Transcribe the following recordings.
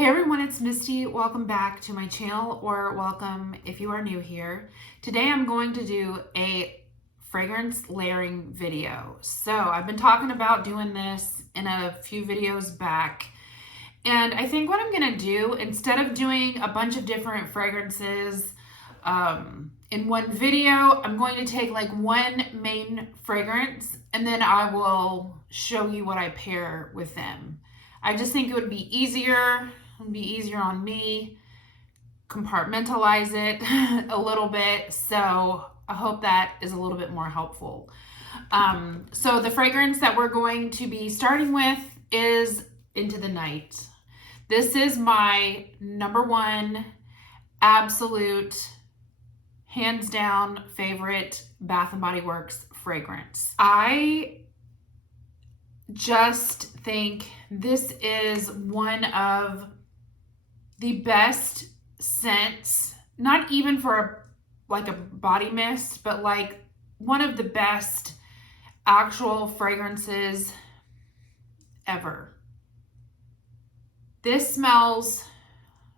Hey everyone, it's Misty. Welcome back to my channel, or welcome if you are new here. Today I'm going to do a fragrance layering video. So I've been talking about doing this in a few videos back. And I think what I'm gonna do, instead of doing a bunch of different fragrances in one video, I'm going to take like one main fragrance and then I will show you what I pair with them. I just think it would be easier. It would be easier on me, compartmentalize it a little bit. So I hope that is a little bit more helpful. So the fragrance that we're going to be starting with is Into the Night. This is my number one absolute, hands down favorite Bath & Body Works fragrance. I just think this is one of the best scents, not even for like a body mist, but like one of the best actual fragrances ever. This smells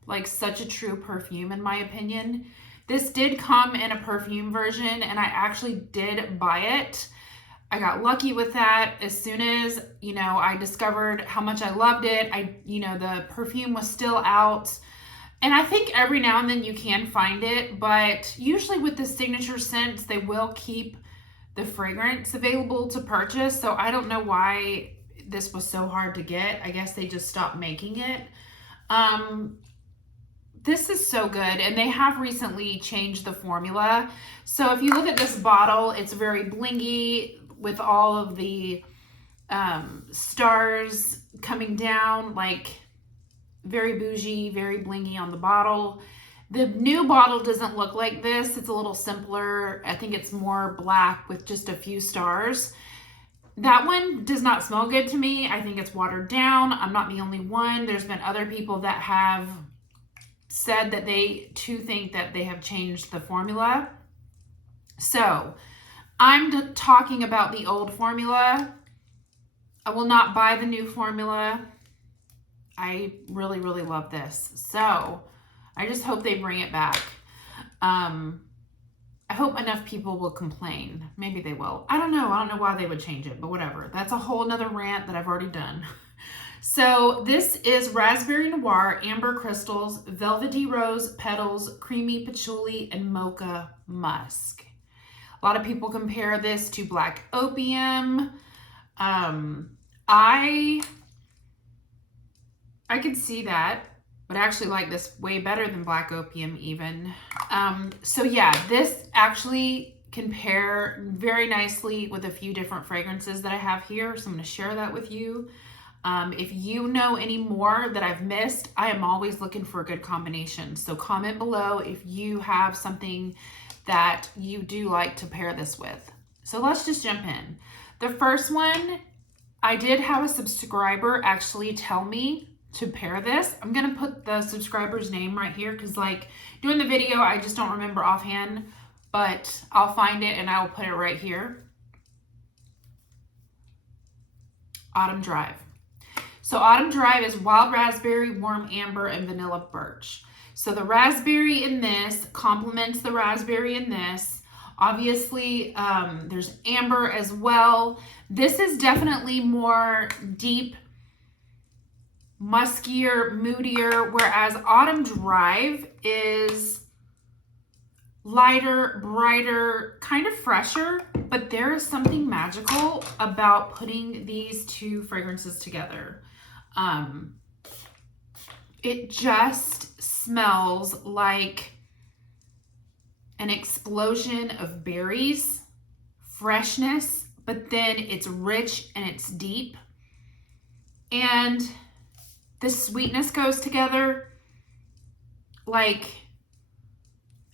like such a true perfume in my opinion. This did come in a perfume version and I actually did buy it. I got lucky with that. As soon as, I discovered how much I loved it, the perfume was still out. And I think every now and then you can find it, but usually with the signature scents, they will keep the fragrance available to purchase. So I don't know why this was so hard to get. I guess they just stopped making it. This is so good, and they have recently changed the formula. So if you look at this bottle, it's very blingy with all of the stars coming down, like very bougie, very blingy on the bottle. The new bottle doesn't look like this. It's a little simpler. I think it's more black with just a few stars. That one does not smell good to me. I think it's watered down. I'm not the only one. There's been other people that have said that they too think that they have changed the formula. So I'm talking about the old formula. I will not buy the new formula. I really, really love this. So I just hope they bring it back. I hope enough people will complain. Maybe they will. I don't know. I don't know why they would change it, but whatever. That's a whole nother rant that I've already done. So this is Raspberry Noir, Amber Crystals, Velvety Rose Petals, Creamy Patchouli, and Mocha Musk. A lot of people compare this to Black Opium. I could see that, but I actually like this way better than Black Opium even. So yeah, this actually can pair very nicely with a few different fragrances that I have here. So I'm going to share that with you. If you know any more that I've missed, I am always looking for a good combination. So comment below if you have something that you do like to pair this with. So let's just jump in. The first one, I did have a subscriber actually tell me to pair this. I'm gonna put the subscriber's name right here because like doing the video, I just don't remember offhand, but I'll find it and I'll put it right here. Autumn Drive. So Autumn Drive is wild raspberry, warm amber, and vanilla birch. So the raspberry in this complements the raspberry in this. Obviously, there's amber as well. This is definitely more deep, muskier, moodier, whereas Autumn Drive is lighter, brighter, kind of fresher, but there is something magical about putting these two fragrances together. It just smells like an explosion of berries, freshness, but then it's rich and it's deep. And the sweetness goes together. Like,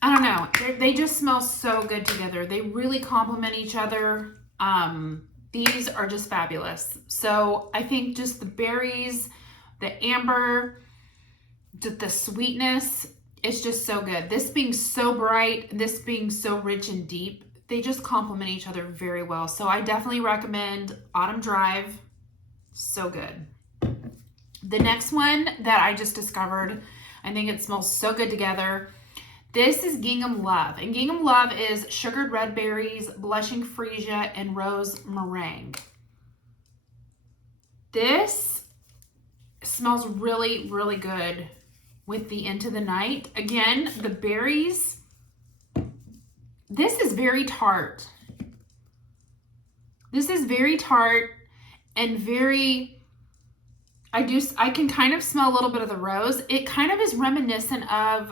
I don't know. They just smell so good together. They really complement each other. These are just fabulous. So I think just the berries, the amber, the sweetness, it's just so good. This being so bright, this being so rich and deep, they just complement each other very well. So I definitely recommend Autumn Drive. So good. The next one that I just discovered, I think it smells so good together. This is Gingham Love, and Gingham Love is sugared red berries, blushing freesia, and rose meringue. This smells really, really good with the Into the Night. Again, the berries, this is very tart. This is very tart and very, I can kind of smell a little bit of the rose. It kind of is reminiscent of,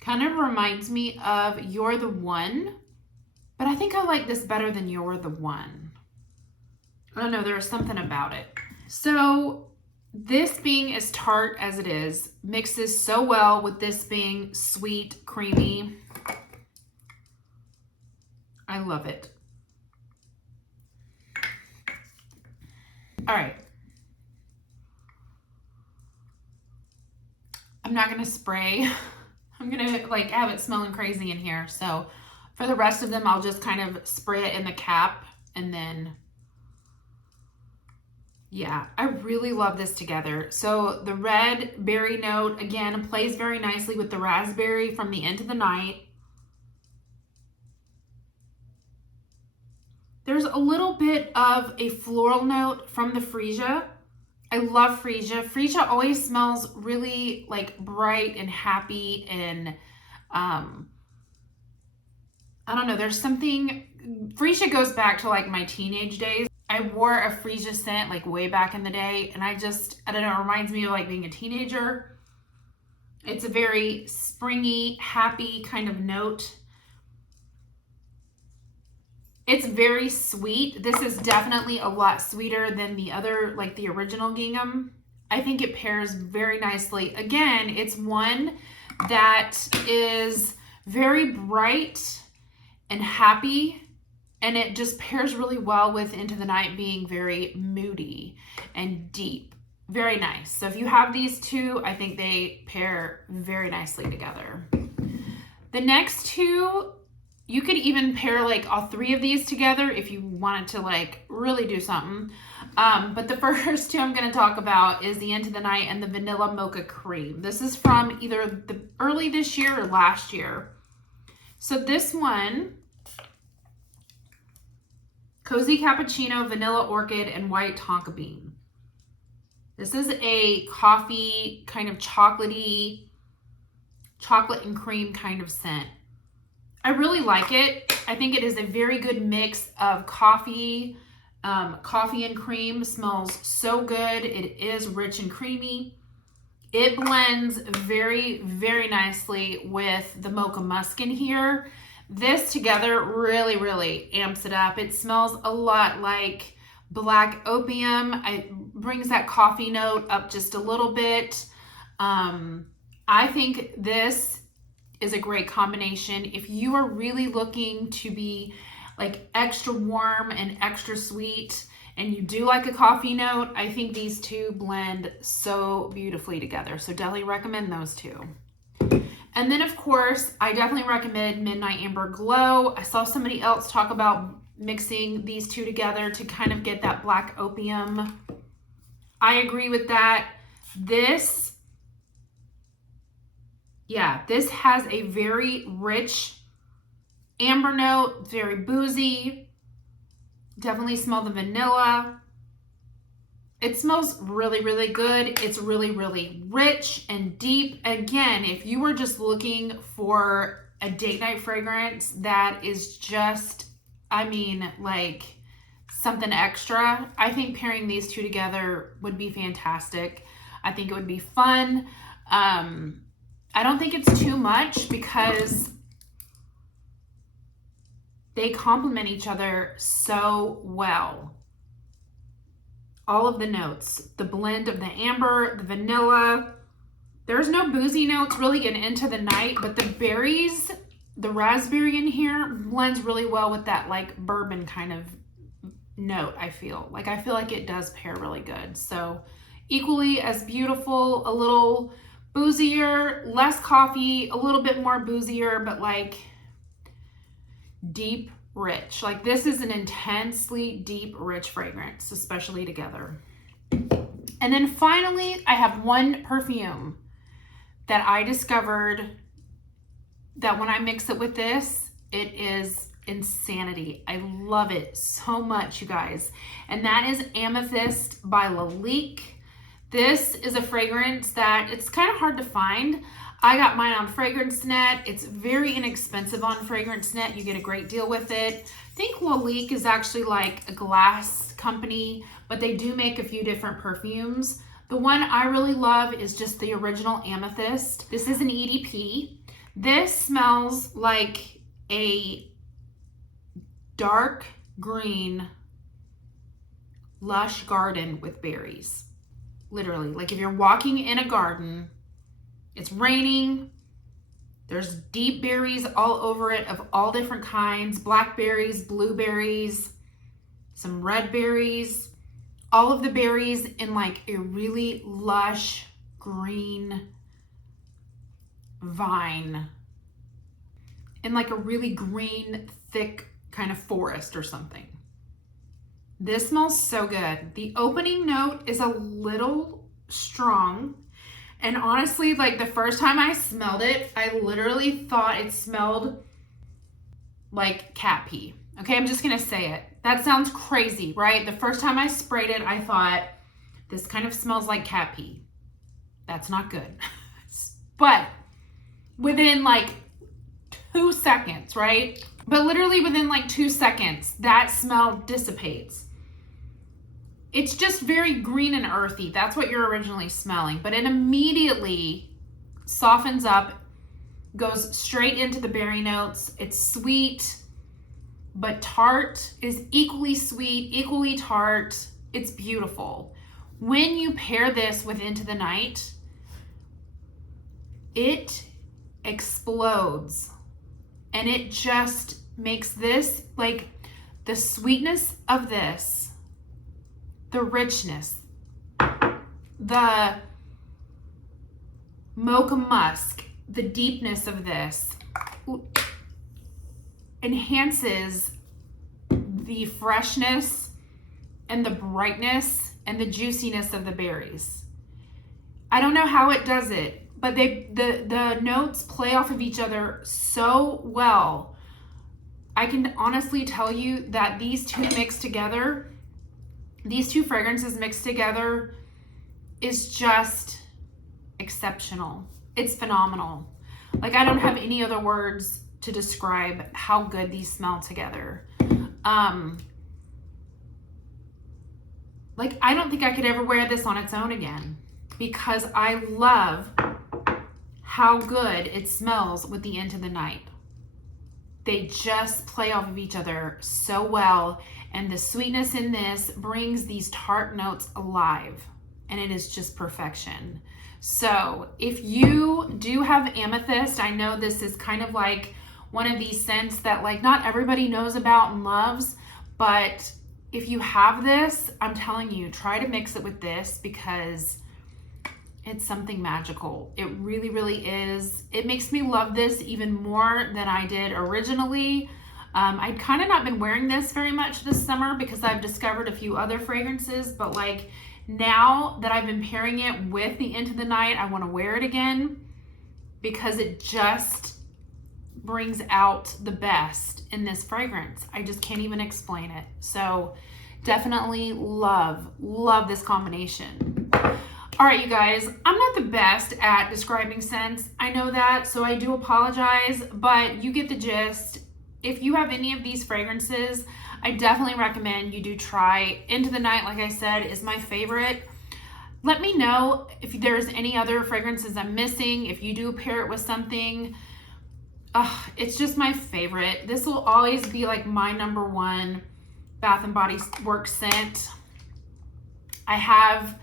kind of reminds me of You're the One, but I think I like this better than You're the One. I don't know, there's something about it. So this being as tart as it is, mixes so well with this being sweet, creamy. I love it. All right. I'm not gonna spray. I'm gonna like have it smelling crazy in here. So for the rest of them, I'll just kind of spray it in the cap and then, yeah, I really love this together. So the red berry note, again, plays very nicely with the raspberry from the Into the Night. There's a little bit of a floral note from the freesia. I love freesia. Freesia always smells really like bright and happy and I don't know, there's something, freesia goes back to like my teenage days. I wore a freesia scent like way back in the day and I don't know, it reminds me of like being a teenager. It's a very springy, happy kind of note. It's very sweet. This is definitely a lot sweeter than the other, like the original Gingham. I think it pairs very nicely. Again, it's one that is very bright and happy, and it just pairs really well with Into the Night being very moody and deep. Very nice. So if you have these two, I think they pair very nicely together. The next two, you could even pair like all three of these together if you wanted to like really do something. But the first two I'm going to talk about is the Into the Night and the Vanilla Mocha Cream. This is from either the early this year or last year. So this one, Cozy Cappuccino, Vanilla Orchid, and White Tonka Bean. This is a coffee kind of chocolatey, chocolate and cream kind of scent. I really like it. I think it is a very good mix of coffee. Coffee and cream smells so good. It is rich and creamy. It blends very, very nicely with the Mocha Musk in here. This together really, really amps it up. It smells a lot like black opium. It brings that coffee note up just a little bit. I think this is a great combination. If you are really looking to be like extra warm and extra sweet and you do like a coffee note, I think these two blend so beautifully together. So definitely recommend those two. And then of course, I definitely recommend Midnight Amber Glow. I saw somebody else talk about mixing these two together to kind of get that black opium. I agree with that. This has a very rich amber note, very boozy. Definitely smell the vanilla. It smells really, really good. It's really, really rich and deep. Again, if you were just looking for a date night fragrance that is just, I mean, like something extra, I think pairing these two together would be fantastic. I think it would be fun. I don't think it's too much because they complement each other so well. All of the notes, the blend of the amber, the vanilla. There's no boozy notes really in Into the Night, but the berries, the raspberry in here blends really well with that like bourbon kind of note, I feel. Like it does pair really good. So equally as beautiful, a little boozier, less coffee, a little bit more boozier, but like deep, rich. Like this is an intensely deep, rich fragrance, especially together. And then finally, I have one perfume that I discovered that when I mix it with this, it is insanity. I love it so much, you guys. And that is Amethyst by Lalique. This is a fragrance that it's kind of hard to find. I got mine on FragranceNet. It's very inexpensive on FragranceNet. You get a great deal with it. I think Lalique is actually like a glass company, but they do make a few different perfumes. The one I really love is just the original Amethyst. This is an EDP. This smells like a dark green lush garden with berries. Literally, like if you're walking in a garden, it's raining, there's deep berries all over it of all different kinds, blackberries, blueberries, some red berries, all of the berries in like a really lush green vine, in like a really green, thick kind of forest or something. This smells so good. The opening note is a little strong. And honestly, like the first time I smelled it, I literally thought it smelled like cat pee. Okay, I'm just gonna say it. That sounds crazy, right? The first time I sprayed it, I thought this kind of smells like cat pee. That's not good. But within like 2 seconds, right? But literally within like 2 seconds, that smell dissipates. It's just very green and earthy. That's what you're originally smelling. But it immediately softens up, goes straight into the berry notes. It's sweet, but tart. Is equally sweet, equally tart. It's beautiful. When you pair this with Into the Night, it explodes. And it just makes this, like the sweetness of this, the richness, the mocha musk, the deepness of this enhances the freshness and the brightness and the juiciness of the berries. I don't know how it does it, but the notes play off of each other so well. I can honestly tell you that these two mixed together, these two fragrances mixed together is just exceptional. It's phenomenal. Like I don't have any other words to describe how good these smell together. Like I don't think I could ever wear this on its own again because I love how good it smells with the Into the Night. They just play off of each other so well, and the sweetness in this brings these tart notes alive, and it is just perfection. So if you do have Amethyst, I know this is kind of like one of these scents that like not everybody knows about and loves, but if you have this, I'm telling you, try to mix it with this because it's something magical. It really, really is. It makes me love this even more than I did originally. I'd kind of not been wearing this very much this summer because I've discovered a few other fragrances, but like now that I've been pairing it with the Into the Night, I want to wear it again because it just brings out the best in this fragrance. I just can't even explain it. So definitely love this combination. All right, you guys, I'm not the best at describing scents. I know that, so I do apologize, but you get the gist. If you have any of these fragrances, I definitely recommend you do try Into the Night. Like I said, is my favorite. Let me know if there's any other fragrances I'm missing, if you do pair it with something. It's just my favorite. This will always be like my #1 Bath and Body Works scent. I have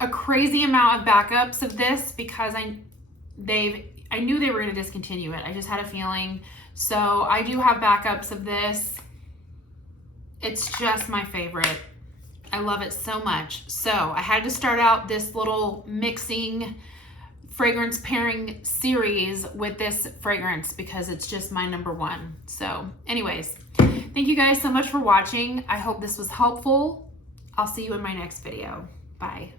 a crazy amount of backups of this because I knew they were going to discontinue it. I just had a feeling. So I do have backups of this. It's just my favorite. I love it so much. So I had to start out this little mixing fragrance pairing series with this fragrance because it's just my number one. So anyways, thank you guys so much for watching. I hope this was helpful. I'll see you in my next video. Bye.